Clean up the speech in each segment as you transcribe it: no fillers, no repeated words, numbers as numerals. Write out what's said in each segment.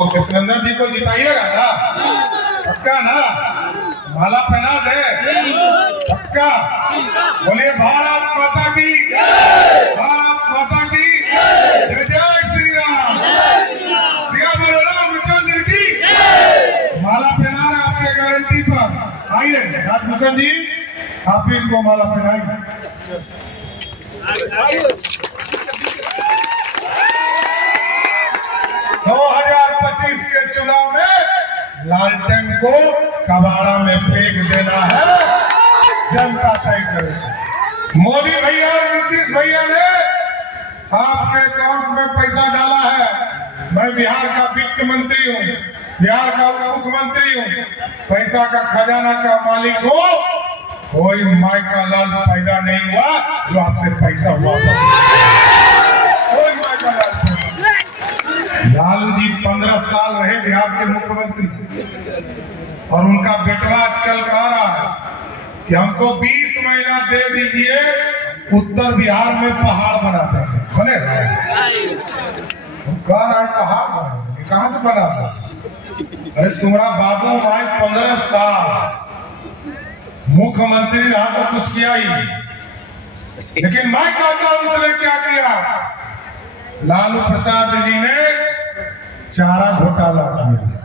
तो कृष्णनंदन जी को जिताइएगा ना? पक्का ना? माला पहना दे? पक्का? बोलिए भारत माता की, भारत माता की जय, जय श्री राम, सिया बोलो रामचंद्र की। माला पहना रहे आपके गारंटी पर। आइए राजभूषण जी, आप भी इनको माला पहनाइए। 2025 के चुनाव में लालटेन को कबाड़ा में फेंक देना है, जनता तय करे। मोदी भैया और नीतीश भैया ने आपके अकाउंट में पैसा डाला है। मैं बिहार का वित्त मंत्री हूँ, बिहार का मुख्यमंत्री हूँ, पैसा का खजाना का मालिक हो। कोई माई का लाल पैदा नहीं हुआ जो आपसे पैसा हुआ। कोई माई का लाल। लालू जी 15 साल रहे बिहार के मुख्यमंत्री और उनका बेटवा आजकल कह रहा है कि हमको 20 महीना दे दीजिए, उत्तर बिहार में पहाड़ बना देंगे। बने हम कह रहे हैं पहाड़ बना देंगे, कहाँ से बना देंगे? अरे तुम्हारा बाबू भाई 15 साल मुख्यमंत्री रहा तो कुछ किया ही, लेकिन मैं कहता हूं उसने क्या किया? लालू प्रसाद जी ने चारा घोटाला किया,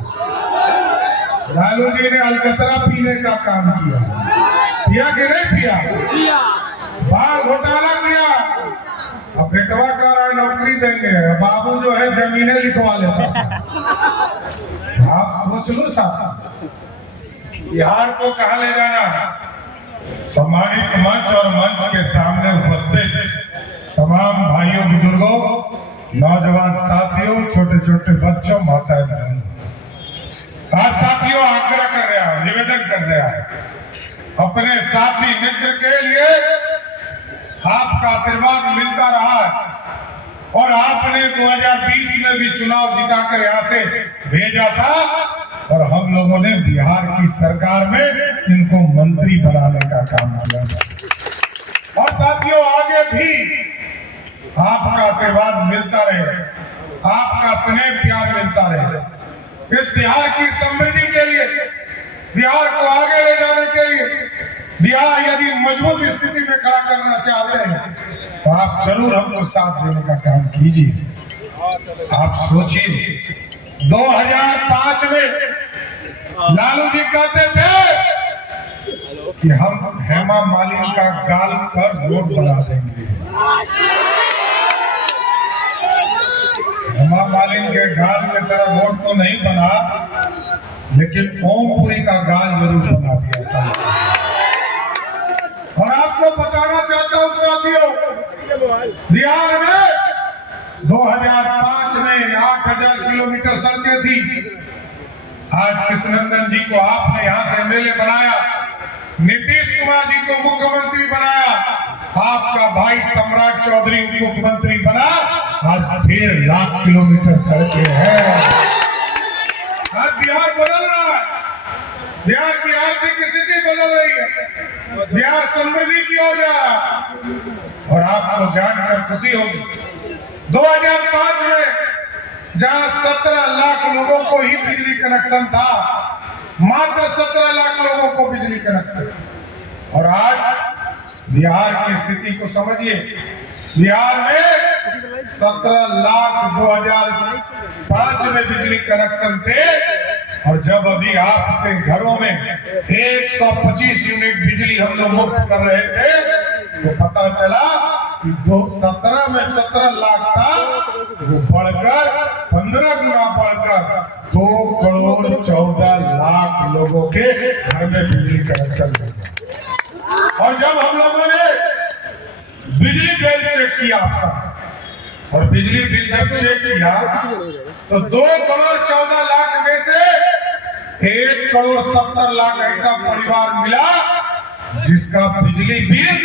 लालू जी ने अलकतरा पीने का काम किया, किया कि नहीं किया? बाल घोटाला किया। अब बेटवा कह रहा है नौकरी देंगे, बाबू जो है जमीनें लिखवा लेता था। आप सोच लो साथ, बिहार को कहा ले जाना है। सम्मानित मंच और मंच के सामने उपस्थित तमाम भाइयों, बुजुर्गों, नौजवान साथियों, छोटे छोटे बच्चों, माताएं बहनों, आज साथियों आग्रह कर रहा है, निवेदन कर रहा है, अपने साथी मित्र के लिए आपका आशीर्वाद मिलता रहा है और आपने 2020 में भी चुनाव जिताकर यहाँ से भेजा था और हम लोगों ने बिहार की सरकार में इनको मंत्री बनाने का काम किया। और साथियों आगे भी आपका आशीर्वाद मिलता रहे, आपका स्नेह प्यार मिलता रहे। इस बिहार की समृद्धि के लिए, बिहार को आगे ले जाने के लिए, बिहार यदि मजबूत स्थिति में खड़ा करना चाहते हैं तो आप जरूर हमको साथ देने का काम कीजिए। आप सोचिए 2005 में लालू जी कहते थे कि हम हेमा मालिनी का गाल पर रोड बना देंगे। हेमा मालिनी के गाल की तरह रोड तो नहीं बना, लेकिन ओमपुरी का गाल जरूर बना दिया था। और आपको बताना चाहता हूं साथियों, बिहार में 2005 में 8000 किलोमीटर सड़कें थी। आज कृष्णनंदन जी को आपने यहाँ से एमएलए बनाया, नीतीश कुमार जी को मुख्यमंत्री बनाया, आपका भाई सम्राट चौधरी उप मुख्यमंत्री बना। आज 1.5 लाख किलोमीटर सड़कें हैं। आज बिहार बदल रहा है, बिहार की आर्थिक स्थिति बदल रही है, बिहार समृद्धि की ओर जा रहा है। और आपको जानकर खुशी होगी 2005 में जहां 17 लाख लोगों को ही बिजली कनेक्शन था, मात्र 17 लाख लोगों को बिजली कनेक्शन, और आज बिहार की स्थिति को समझिए। बिहार में 17 लाख 2005 में बिजली कनेक्शन थे और जब अभी आपके घरों में 125 यूनिट बिजली हम लोग मुफ्त कर रहे थे तो पता चला कि 2017 में 17 लाख था, वो बढ़कर 15 गुना बढ़कर 2 करोड़ 14 लाख लोगों के घर में बिजली कनेक्शन हो गया। और जब हम लोगों ने बिजली बिल चेक किया आपका, और बिजली बिल जब चेक किया तो 2 करोड़ 14 लाख में से 1 करोड़ 70 लाख ऐसा परिवार मिला जिसका बिजली बिल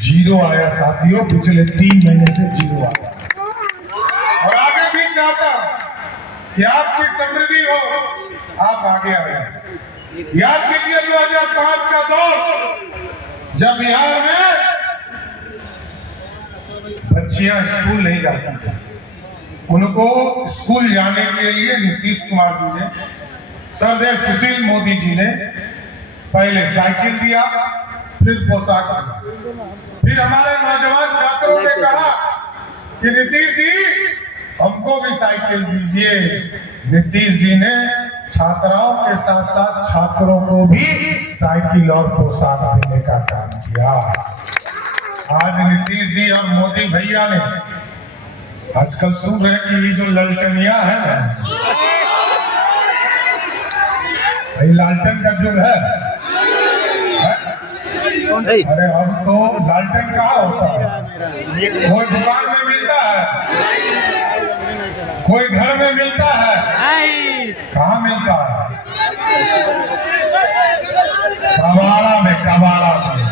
जीरो आया। साथियों पिछले 3 महीने से जीरो आया। और आगे भी चाहता कि आपकी समृद्धि हो, आप आगे आए। याद कीजिए 2005 का दौर, जब बिहार में बच्चियां स्कूल नहीं जाती थी, उनको स्कूल जाने के लिए नीतीश कुमार जी ने, सरदेव सुशील मोदी जी ने पहले साइकिल दिया, फिर पोशाक दिया। फिर हमारे नौजवान छात्रों ने कहा कि नीतीश जी हमको भी साइकिल दीजिए। नीतीश जी ने छात्राओं के साथ साथ छात्रों को भी साइकिल और पोशाक देने का काम किया। आज नीतीश जी और मोदी भैया ने, आजकल सुन रहे कि ये जो ललटनिया है ना, ये लालटेन का युग है। अरे हम तो लालटेन कहाँ होता है, कोई दुकान में मिलता है, कोई घर में मिलता है, कहाँ मिलता है? कबाड़ा में, कबाड़ा में।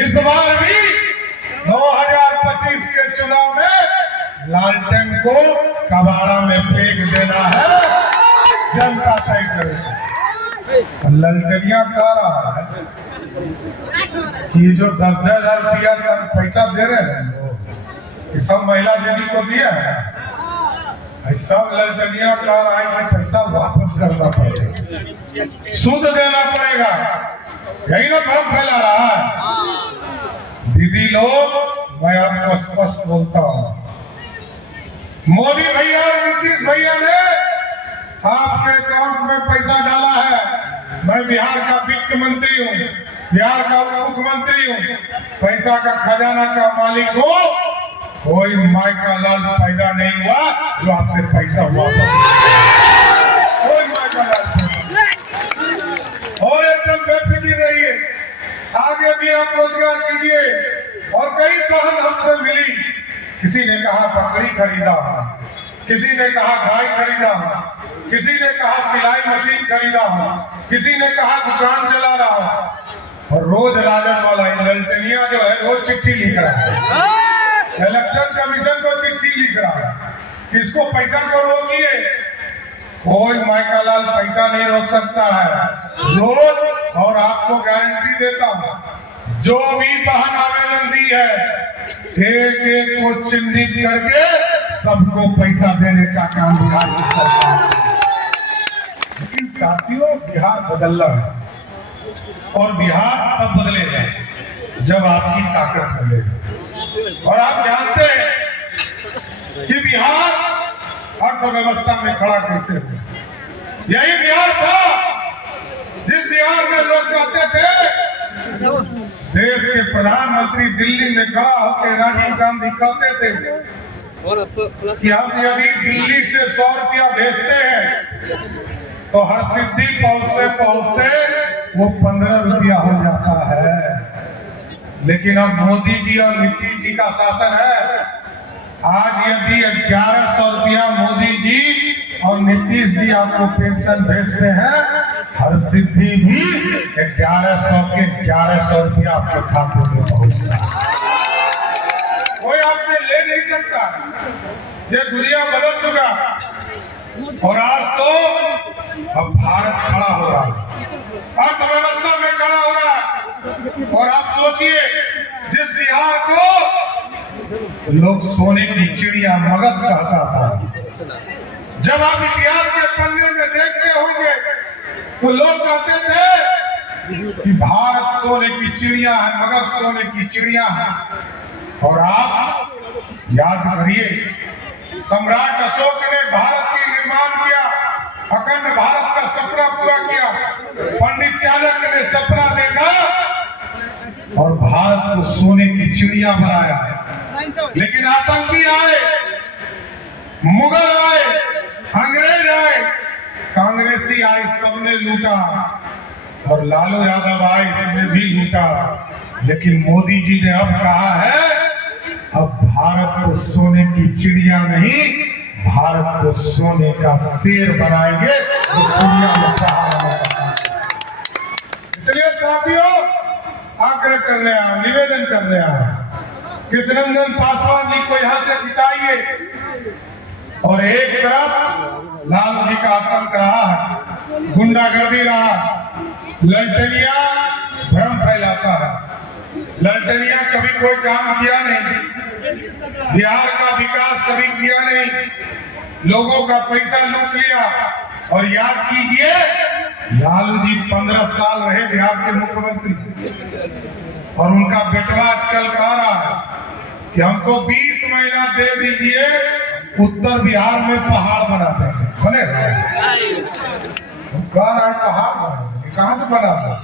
इस बार भी 2025 के चुनाव में लालटेन को कबाड़ा में फेंक देना है, जनता तय करेगी। ललटनिया कह रहा है कि जो 10,000 रुपया पैसा दे रहे हैं लोग, सब महिला दीदी को दिया है, सब ललटनिया कह रहा है कि पैसा वापस करना पड़ेगा, सूद देना पड़ेगा, यही ना भ्रम फैला रहा है। दीदी लोग, मैं आपको स्पष्ट बोलता हूँ, मोदी भैया और नीतीश भैया ने आपके अकाउंट में पैसा डाला है। मैं बिहार का वित्त मंत्री हूँ, बिहार का मुख्यमंत्री हूँ, पैसा का खजाना का मालिक हो, कोई माई का लाल पैदा नहीं हुआ जो आपसे पैसा वापस, कोई माई का लाल। और एकदम बेफिक्र रहिए, आगे भी आप रोजगार कीजिए। और कई बहन हमसे मिली, किसी ने कहा बकरी खरीदा, किसी ने कहा गाय खरीदा, किसी ने कहा सिलाई मशीन खरीदा, किसी ने कहा दुकान चला रहा। और रोज राजन वाला ललटनिया जो है रोज चिट्ठी लिख रहा है, इलेक्शन कमीशन को चिट्ठी लिख रहा है कि इसको पैसा को रोकिए। कोई माइका लाल पैसा नहीं रोक सकता है रोज। और आपको गारंटी देता हूँ, जो भी बहन आवेदन दी है, एक एक को चिन्हित करके सबको पैसा देने का काम बिहार की सरकार। लेकिन साथियों, बिहार बदल रहा है और बिहार तब बदलेगा जब आपकी ताकत बदलेगा। और आप जानते हैं कि बिहार अर्थव्यवस्था में खड़ा कैसे हो। यही बिहार था जिस बिहार में लोग कहते थे, देश के प्रधानमंत्री दिल्ली में खड़ा होकर राजीव गांधी कहते थे कि हम यदि दिल्ली से 100 रुपया भेजते हैं तो हर सिद्धि पहुंचते पहुंचते वो 15 रुपया हो जाता है। लेकिन अब मोदी जी और नीतीश जी का शासन है। आज यदि 1100 रुपया मोदी जी और नीतीश जी आपको पेंशन भेजते हैं, हर सिद्धि भी 1100 के 1100 रुपया आपके खाते में पहुंचता है। कोई आपसे ले नहीं सकता। ये दुनिया बदल चुका और आज तो अब भारत खड़ा हो रहा है, अर्थव्यवस्था में खड़ा हो रहा है। और आप सोचिए, जिस बिहार को लोग सोने की चिड़िया मगध कहता था, जब आप इतिहास के पन्ने में देखते होंगे तो लोग कहते थे कि भारत सोने की चिड़िया है, मगध सोने की चिड़िया है। और आप याद करिए, सम्राट अशोक ने भारत की निर्माण किया, अखंड भारत का सपना पूरा किया। पंडित चाणक्य ने सपना देखा और भारत को सोने की चिड़िया बनाया। लेकिन आतंकी आए, मुगल आए, अंग्रेज आए, कांग्रेसी आए, सबने लूटा। और लालू यादव आए, इसने भी लूटा। लेकिन मोदी जी ने अब कहा है, अब भारत को सोने की चिड़िया नहीं, भारत को सोने का शेर बनाएंगे जो दुनिया में कहा। इसलिए साथियों, आग्रह कर रहे हैं, निवेदन कर रहे हैं, कृष्णनंदन पासवान जी को यहाँ से जिताइए। और एक तरफ लालू जी का आतंक रहा है, गुंडागर्दी रहा, ललटनिया भ्रम फैलाता है। ललटनिया कभी कोई काम किया नहीं, बिहार का विकास कभी किया नहीं, लोगों का पैसा लूट लिया। और याद कीजिए, लालू जी 15 साल रहे बिहार के मुख्यमंत्री, और उनका बेटवा आजकल कह रहा है कि हमको 20 महीना दे दीजिए, उत्तर बिहार में पहाड़ बना देंगे। बने रहे कह रहा है पहाड़ बना देंगे, कहां से बना देंगे?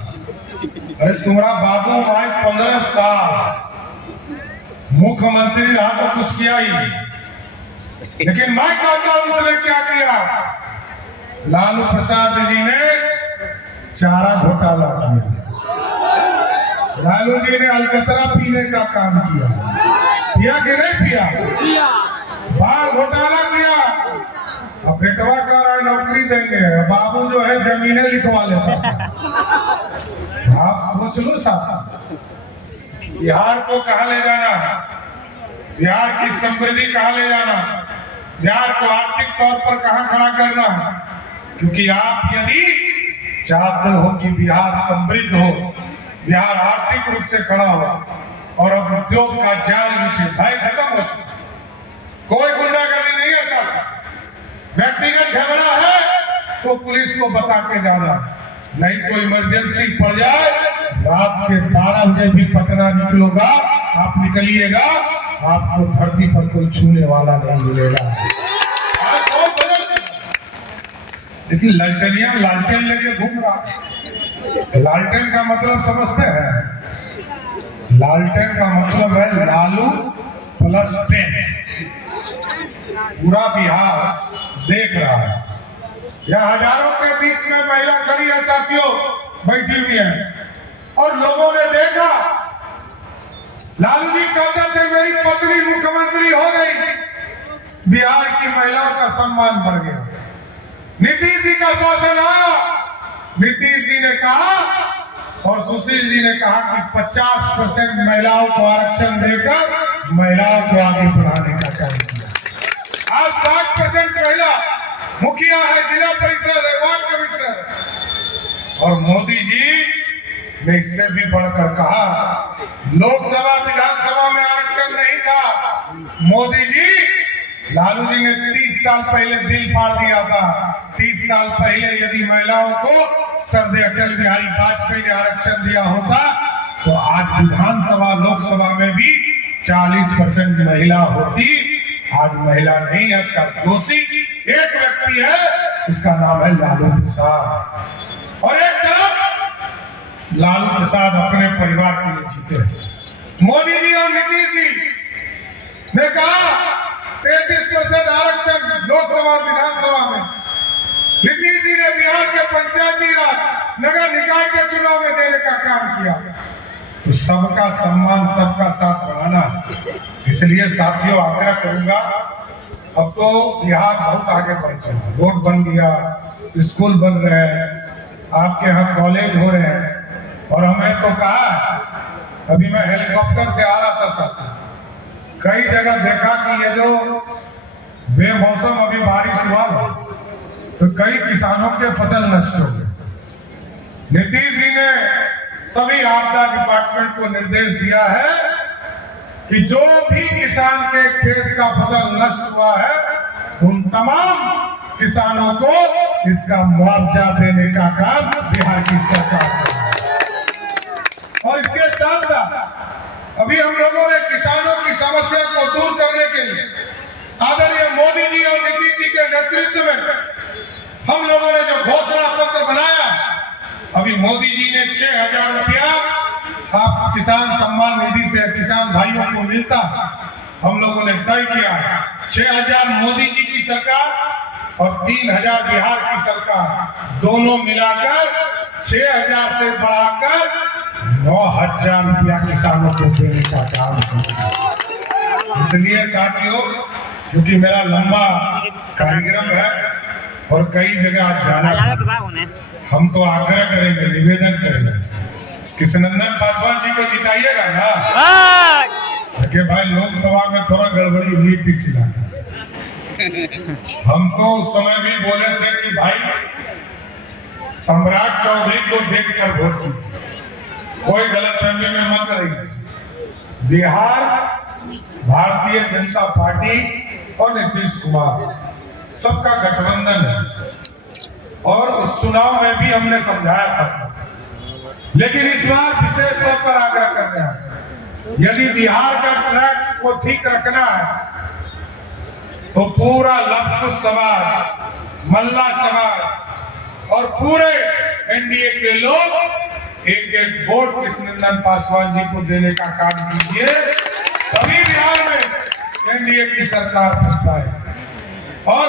अरे तुम्हारा बाबू भाई 15 साल मुख्यमंत्री रहा तो कुछ किया ही नहीं। लेकिन मैं कहता हूं उसने क्या किया? लालू प्रसाद जी ने चारा घोटाला किया, लालू जी ने अलकतरा पीने का काम किया कि नहीं पिया? बाढ़ घोटाला किया। अब बेटवा कह रहा है नौकरी देंगे, बाबू जो है जमीनें लिखवा लेता था। आप सोच लो साथ, बिहार को कहाँ ले जाना है, बिहार की समृद्धि कहाँ ले जाना, बिहार को आर्थिक तौर पर कहाँ खड़ा करना है। क्योंकि आप यदि चाहते हो कि बिहार समृद्ध हो, बिहार आर्थिक रूप से खड़ा हो, और अब उद्योग का जाल नीचे भय खत्म हो चुका, कोई गुंडागर्दी नहीं है साथ, व्यक्तिगत झगड़ा है तो पुलिस को बता के जाना, नहीं तो इमरजेंसी पड़ जाए रात के 12 बजे भी पटना निकलोगा, आप निकलिएगा, आपको धरती पर कोई छूने वाला नहीं मिलेगा। लेकिन ललटनिया लालटेन लेके घूम रहा है। लालटेन का मतलब समझते हैं? लालटेन का मतलब है लालू प्लस 10। पूरा बिहार देख रहा है, यह हजारों के बीच में महिला खड़ी है साथियों, बैठी हुई है, और लोगों ने देखा। लालू जी कहते थे मेरी पत्नी मुख्यमंत्री हो गई, बिहार की महिलाओं का सम्मान बढ़ गया। नीतीश जी का शासन आया, नीतीश जी ने कहा और सुशील जी ने कहा कि 50% महिलाओं को आरक्षण देकर महिलाओं को आगे बढ़ाने का कार्य किया। आज 60% महिला मुखिया है, जिला परिषद है, वार्ड कमिश्नर है। और मोदी जी ने इससे भी बढ़कर कहा, लोकसभा विधानसभा में आरक्षण नहीं था, मोदी जी लालू जी ने 30 साल पहले बिल पार दिया था। 30 साल पहले यदि महिलाओं को सरदे अटल बिहारी वाजपेयी ने आरक्षण दिया होता तो आज विधानसभा लोकसभा में भी 40% महिला होती। आज महिला नहीं है, उसका दोषी एक व्यक्ति है, उसका नाम है लालू प्रसाद। और एक तरफ लालू प्रसाद अपने परिवार के लिए जीते। मोदी जी और नीतीश जी ने कहा 33% आरक्षण लोकसभा विधानसभा में। नीतीश जी ने बिहार के पंचायती राज नगर निकाय के चुनाव में देने का काम किया। तो सबका सम्मान, सबका साथ बढ़ाना, इसलिए साथियों आग्रह करूंगा, अब तो बिहार बहुत आगे बढ़ चुका, रोड बन गया, स्कूल बन रहे हैं, आपके यहाँ कॉलेज हो रहे हैं। और हमें तो कहा, अभी मैं हेलीकॉप्टर से आ रहा था साथ, कई जगह देखा कि ये जो बेमौसम अभी बारिश हुआ तो कई किसानों के फसल नष्ट हो गए। नीतीश जी ने सभी आपदा डिपार्टमेंट को निर्देश दिया है कि जो भी किसान के खेत का फसल नष्ट हुआ है उन तमाम किसानों को इसका मुआवजा देने का काम बिहार की सरकार कर। और इसके साथ साथ अभी हम लोगों ने किसानों की समस्या को दूर करने के लिए आदरणीय मोदी जी और नीतीश जी के नेतृत्व में हम लोगों ने जो घोषणा पत्र बनाया, अभी मोदी जी ने 6,000 रुपया आप किसान सम्मान निधि से किसान भाइयों को मिलता, हम लोगों ने तय किया 6,000 मोदी जी की सरकार और 3,000 बिहार की सरकार, दोनों मिलाकर 6,000 से बढ़ाकर 9,000 रुपया किसानों को देने का काम किया। इसलिए साथियों, क्योंकि मेरा लंबा कार्यक्रम है और कई जगह जाना है, हम तो आग्रह करेंगे, निवेदन करेंगे, कृष्णनंदन पासवान जी को जिताइएगा ना, कि भाई लोकसभा में थोड़ा गड़बड़ी हुई थी सिला। हम तो उस समय भी बोले थे कि भाई सम्राट चौधरी को देखकर वोट कीजिए, कोई गलतफहमी में मत रहिए। बिहार भारतीय जनता पार्टी और नीतीश कुमार सबका गठबंधन है और उस चुनाव में भी हमने समझाया था, लेकिन इस बार विशेष तौर पर आग्रह कर रहे हैं, यदि बिहार का ट्रैक को ठीक रखना है तो पूरा लखनऊ समाज, मल्ला समाज और पूरे एनडीए के लोग एक एक वोट कृष्णनंदन पासवान जी को देने का काम कीजिए, तभी बिहार में एनडीए की सरकार बन पाए। और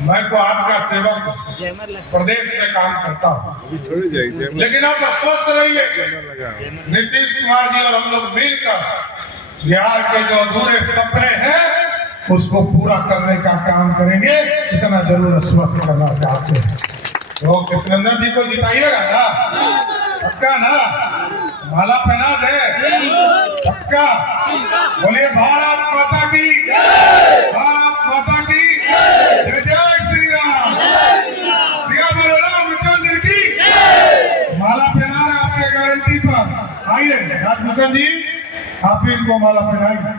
मैं तो आपका सेवक प्रदेश में काम करता हूँ, लेकिन आप स्वस्थ रहिए। नीतीश कुमार जी और हम लोग मिलकर बिहार के जो अधूरे सपने हैं उसको पूरा करने का काम करेंगे, इतना जरूर आश्वस्त करना चाहते हैं। तो कृष्णनंदन जी को जिताइएगा ना, पक्का ना? माला पहना दे, पक्का? बोलिए भारत माता की, भारत माता की जय, जय श्री राम, सिया बोलो रामचंद्र की। माला पहना रहे आपके गारंटी पर। आइए राजभूषण जी, आप भी इनको माला पहनाइए।